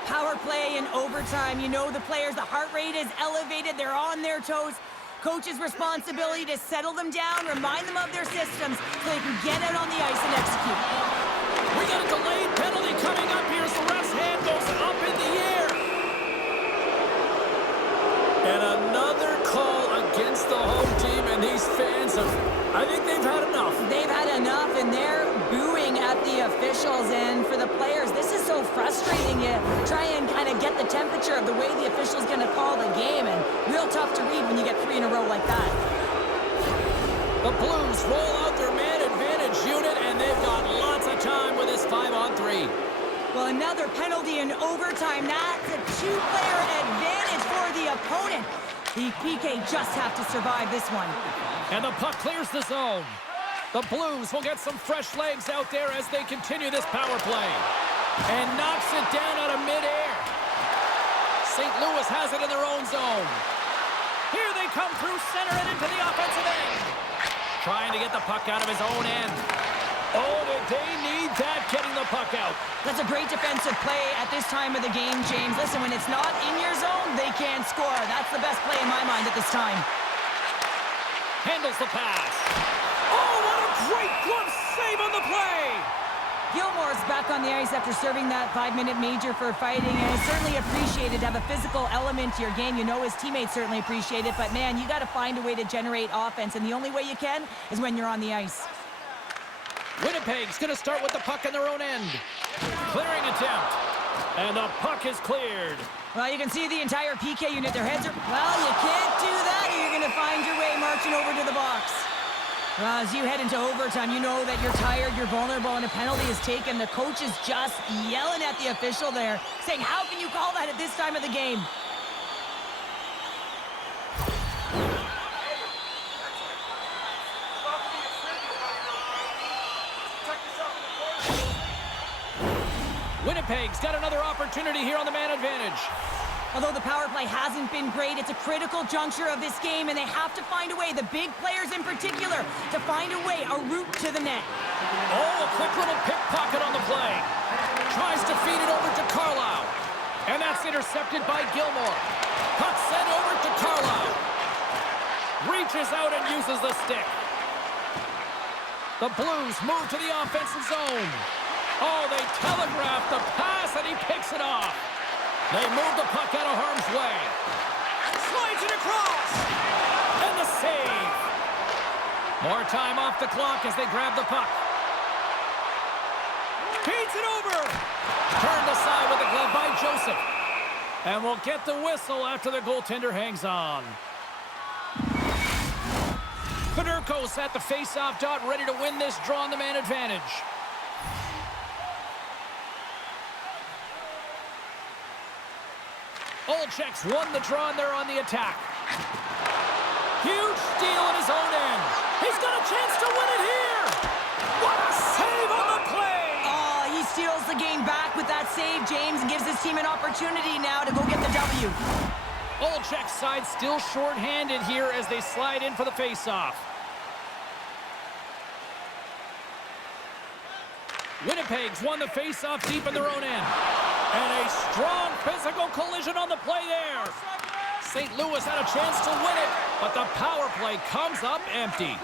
Power play in overtime. You know the players, the heart rate is elevated. They're on their toes. Coach's responsibility to settle them down, remind them of their systems so they can get out on the ice and execute. We got a delayed penalty coming up here as the ref's hand goes up in the air. And another call against the home team, and these fans I think they've had enough. They've had enough, and they're booing at the officials. And for the players, this is so frustrating. You try and kind of get the temperature of the way the official's going to call the game, and real tough to read when you get 3 in a row like that. The Blues roll out their man advantage unit, and they've got lots of time with this 5-on-3. Well, another penalty in overtime. That's a 2-player advantage for the opponent. The PK just have to survive this one. And the puck clears the zone. The Blues will get some fresh legs out there as they continue this power play. And knocks it down out of midair. St. Louis has it in their own zone. Here they come through center and into the offensive end. Trying to get the puck out of his own end. Oh, did they need that, getting the puck out. That's a great defensive play at this time of the game, James. Listen, when it's not in your zone, they can't score. That's the best play in my mind at this time. Handles the pass. Oh, what a great glove save on the play. Gilmore's back on the ice after serving that 5-minute major for fighting, and it's certainly appreciated to have a physical element to your game. You know his teammates certainly appreciate it, but man, you got to find a way to generate offense, and the only way you can is when you're on the ice. Winnipeg's going to start with the puck in their own end. Clearing attempt. And the puck is cleared. Well, you can see the entire PK unit. Their heads are... Well, you can't do that, or you're going to find your way marching over to the box. Well, as you head into overtime, you know that you're tired, you're vulnerable, and a penalty is taken. The coach is just yelling at the official there, saying, how can you call that at this time of the game? Winnipeg's got another opportunity here on the man advantage. Although the power play hasn't been great, it's a critical juncture of this game, and they have to find a way, the big players in particular, to find a way, a route to the net. Oh, a quick little pickpocket on the play. Tries to feed it over to Carlisle. And that's intercepted by Gilmore. Puck sent over to Carlisle. Reaches out and uses the stick. The Blues move to the offensive zone. Oh, they telegraph the pass, and he picks it off. They move the puck out of harm's way. Slides it across. And the save. More time off the clock as they grab the puck. Feeds it over. Turned aside with the glove by Joseph. And we'll get the whistle after the goaltender hangs on. Fedorko's at the face-off dot, ready to win this draw on the man advantage. Olczyk's won the draw, and they're on the attack. Huge steal at his own end. He's got a chance to win it here. What a save on the play. Oh, he steals the game back with that save, James, and gives his team an opportunity now to go get the W. Olczyk's side still short-handed here as they slide in for the face-off. Winnipeg's won the face-off deep in their own end. And a strong physical collision on the play there. St. Louis had a chance to win it, but the power play comes up empty.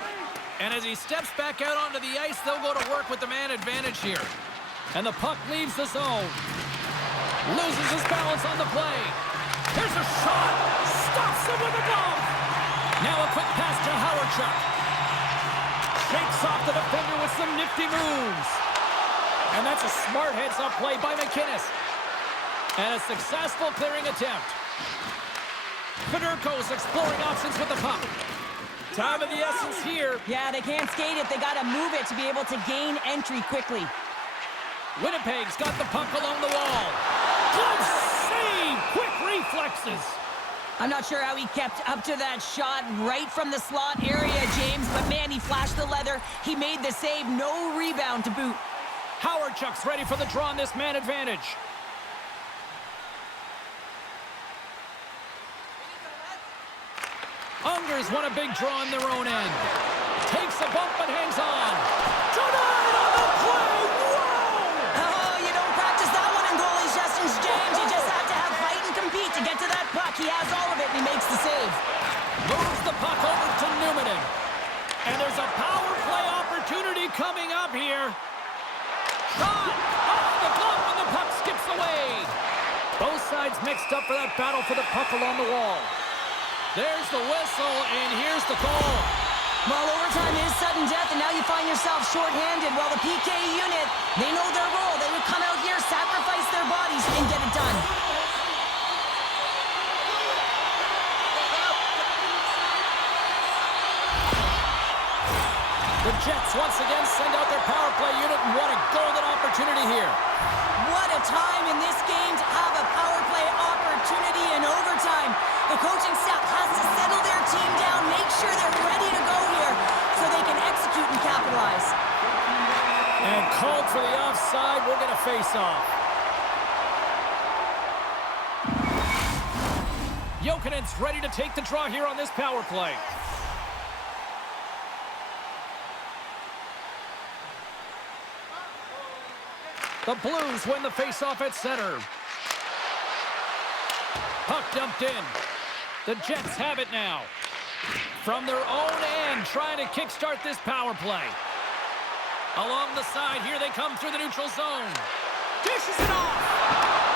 And as he steps back out onto the ice, they'll go to work with the man advantage here. And the puck leaves the zone. Loses his balance on the play. Here's a shot. Stops him with a glove. Now a quick pass to Howardchuk. Shakes off the defender with some nifty moves. And that's a smart heads-up play by McInnes. And a successful clearing attempt. Fedorko's exploring options with the puck. Time of the essence here. Yeah, they can't skate it. They got to move it to be able to gain entry quickly. Winnipeg's got the puck along the wall. Good save! Quick reflexes. I'm not sure how he kept up to that shot right from the slot area, James, but man, he flashed the leather. He made the save. No rebound to boot. Howardchuk's ready for the draw on this man advantage. Unger's won a big draw on their own end. Takes a bump but hangs on. Denied on the play! Whoa! Oh, you don't practice that one in goalie sessions, James. You just have to have fight and compete to get to that puck. He has all of it, and he makes the save. Moves the puck over to Newman. And there's a power play opportunity coming up here. Shot off the glove when the puck skips away. Both sides mixed up for that battle for the puck along the wall. There's the whistle, and here's the call. Well, overtime is sudden death, and now you find yourself shorthanded. Well, the PK unit, they know their role. They would come out here, sacrifice their bodies, and get it done. The Jets once again send out their power play unit, and what a golden opportunity here. What a time in this game to have a power play opportunity in overtime. The coaching staff has to settle their team down, make sure they're ready to go here so they can execute and capitalize. And called for the offside. We'll get a face-off. Jokinen's ready to take the draw here on this power play. The Blues win the face-off at center. Puck dumped in. The Jets have it now. From their own end, trying to kickstart this power play. Along the side, here they come through the neutral zone. Dishes it off.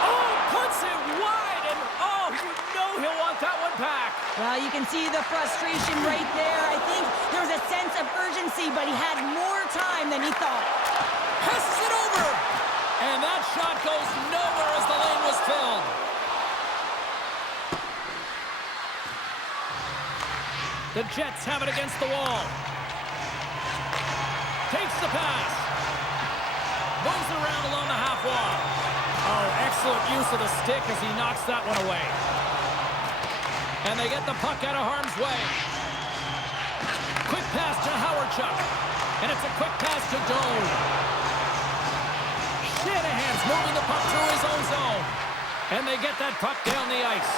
Oh, puts it wide, and oh, you know he'll want that one back. Well, you can see the frustration right there. I think there was a sense of urgency, but he had more time than he thought. Passes it over. And that shot goes nowhere as the lane was filled. The Jets have it against the wall. Takes the pass. Moves it around along the half wall. Oh, excellent use of the stick as he knocks that one away. And they get the puck out of harm's way. Quick pass to Howardchuk. And it's a quick pass to Doan. Shanahan He's moving the puck through his own zone. And they get that puck down the ice.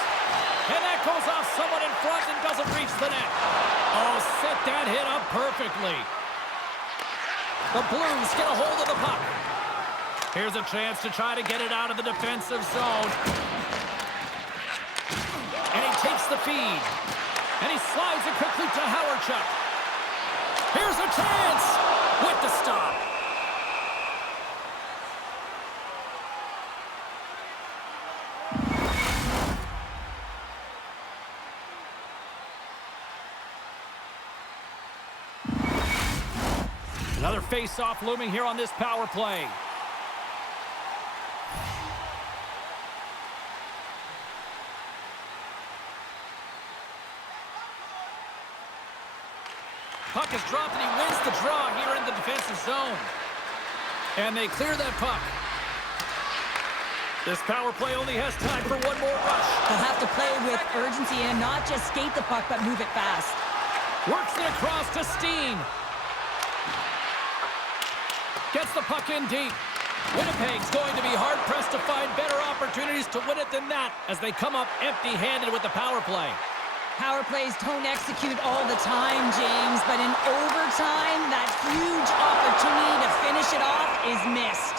And that goes off someone in front and doesn't reach the net. Oh, set that hit up perfectly. The Blues get a hold of the puck. Here's a chance to try to get it out of the defensive zone. And he takes the feed. And he slides it quickly to Howard-Chuck. Here's a chance with the stop. Another face-off looming here on this power play. Puck is dropped and he wins the draw here in the defensive zone. And they clear that puck. This power play only has time for one more rush. They'll have to play with urgency and not just skate the puck, but move it fast. Works it across to Steen. Gets the puck in deep. Winnipeg's going to be hard-pressed to find better opportunities to win it than that as they come up empty-handed with the power play. Power plays don't execute all the time, James, but in overtime, that huge opportunity to finish it off is missed.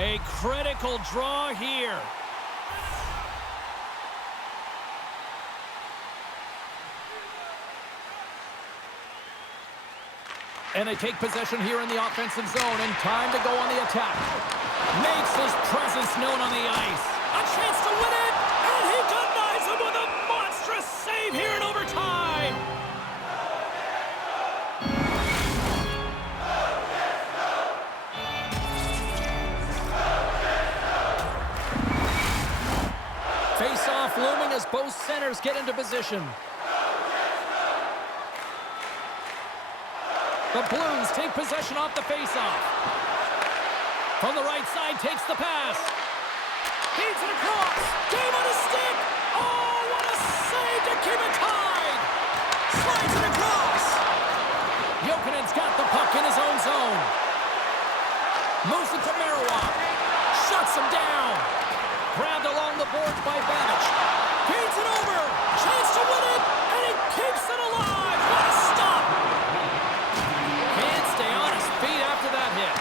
A critical draw here. And they take possession here in the offensive zone, and time to go on the attack. Makes his presence known on the ice. A chance to win it, and he denies him with a monstrous save here in overtime. Face-off looming as both centers get into position. The Blues take possession off the face-off. From the right side, takes the pass. Feeds it across. Game on a stick. Oh, what a save to keep it tied. Slides it across. Jokinen's got the puck in his own zone. Moves it to Marois. Shuts him down. Grabbed along the boards by Babbage. Feeds it over. Chance to win it, and he keeps it alive. What a stop. Can't stay on his feet after that hit.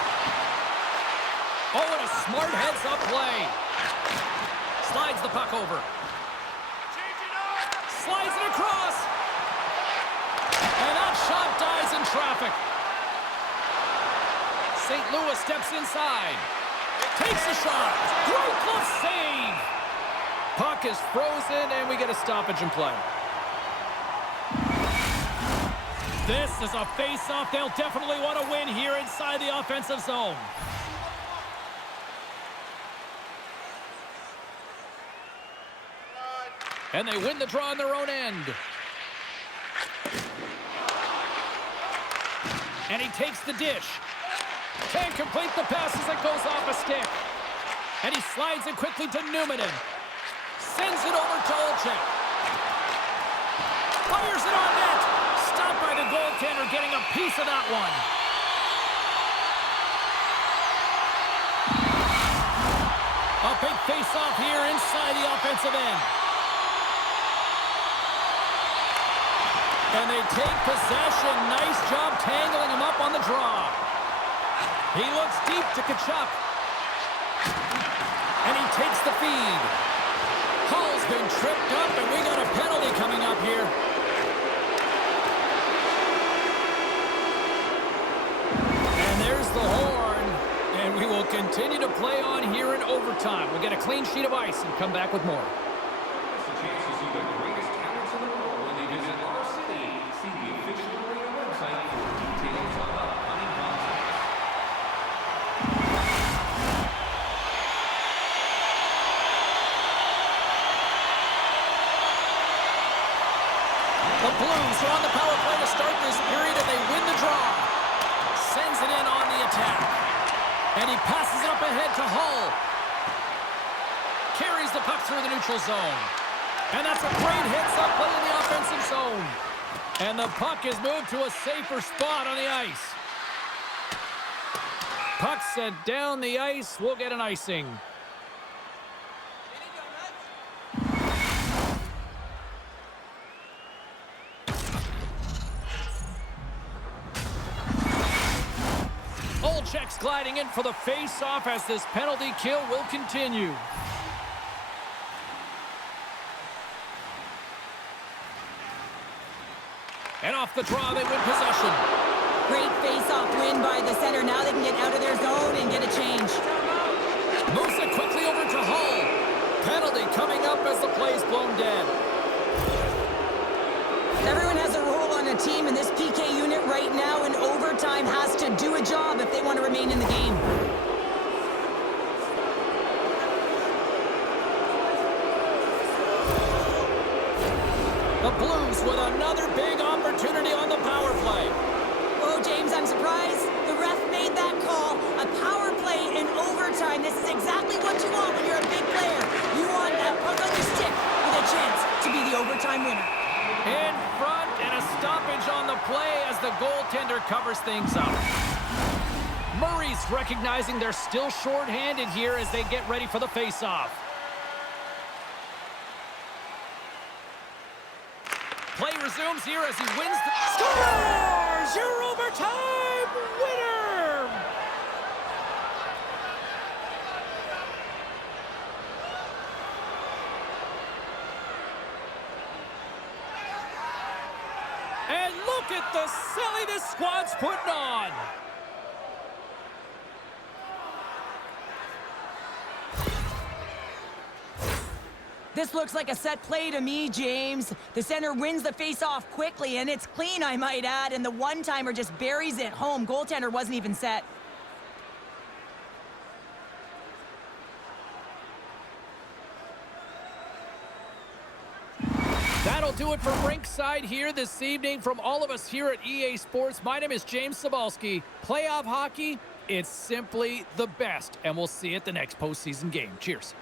Oh, and a smart heads-up play. Slides the puck over. Slides it across. And that shot dies in traffic. St. Louis steps inside. Takes a shot. Great glove save. Puck is frozen, and we get a stoppage in play. This is a face-off they'll definitely want to win here inside the offensive zone. And they win the draw on their own end. And he takes the dish. Can't complete the pass as it goes off a stick. And he slides it quickly to Numminen. Sends it over to Olczyk. Fires it on net. Stopped by the goaltender, getting a piece of that one. A big face-off here inside the offensive end. And they take possession. Nice job tangling him up on the draw. He looks deep to Tkachuk. And he takes the feed. Hull's been tripped up, and we got a penalty coming up here. And there's the horn. And we will continue to play on here in overtime. We'll get a clean sheet of ice and come back with more. It's a chance to see the greatest talents in the world when they visit our city. See the official arena website for details on upcoming concerts. The Blues are on the power play to start this period, and they win the draw. Sends it in on the attack. And he passes it up ahead to Hull. Carries the puck through the neutral zone. And that's a great hits-up play in the offensive zone. And the puck is moved to a safer spot on the ice. Puck sent down the ice. We'll get an icing. Olczyk's gliding in for the face-off as this penalty kill will continue. And off the draw, they win possession. Great face-off win by the center. Now they can get out of their zone and get a change. Moves it quickly over to Hull. Penalty coming up as the play's blown dead. Everyone has a role on a team, and this PK unit right now in overtime has to do a job if they want to remain in the game. The Blues with another big opportunity on the power play. Oh, James, I'm surprised the ref made that call. A power play in overtime. This is exactly what you want when you're a big player. You want that puck on your stick with a chance to be the overtime winner. In front and a stoppage on the play as the goaltender covers things up. Murray's recognizing they're still short-handed here as they get ready for the face-off. Play resumes here as he wins the... Scores! Your overtime winner! And look at the silly this squad's putting on! This looks like a set play to me, James. The center wins the face-off quickly, and it's clean, I might add, and the one-timer just buries it home. Goaltender wasn't even set. That'll do it for Rinkside here this evening. From all of us here at EA Sports, my name is James Cybulski. Playoff hockey, it's simply the best, and we'll see you at the next postseason game. Cheers.